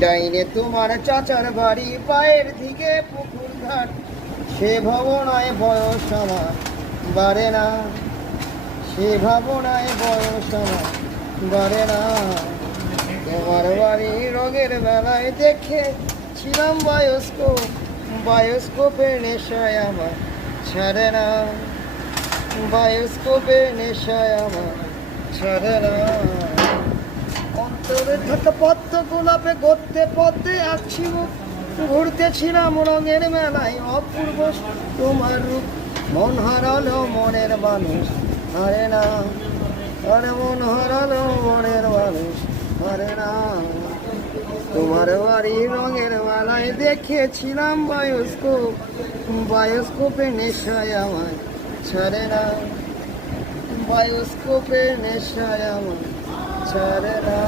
ডাইনে তোমার চাচার বাড়ি, পায়ের দিকে পুকুর ঘাট, সে ভাবনায় বয়স আমার বাড়ে না, সে ভাবনায় বয়স আমার বাড়ে না। তোমার বাড়ি রঙের বেলায় দেখেছিলাম বায়োস্কোপ, বায়োস্কোপের নেশায় আমার ছাড়ে না, বায়োস্কোপের নেশায় আমার ছাড়ে না। অন্তরে থাকা পদ্ম গোলাপে গড়তে পদ্মে আঁকছি মুখ, ঘুরতেছিলাম রঙের মেলায় অপূর্ব তোমার রূপ। মন হারালো মনের মানুষ হারে না, আরে মন হারালো মনের মানুষ হারে না। তোমার বাড়ি রঙের মেলায় দেখেছিলাম বায়োস্কোপ, বায়োস্কোপে নেশায় আমায় ছাড়ে না, বায়োস্কোপে নেশায় আমায় ছাড়ে না।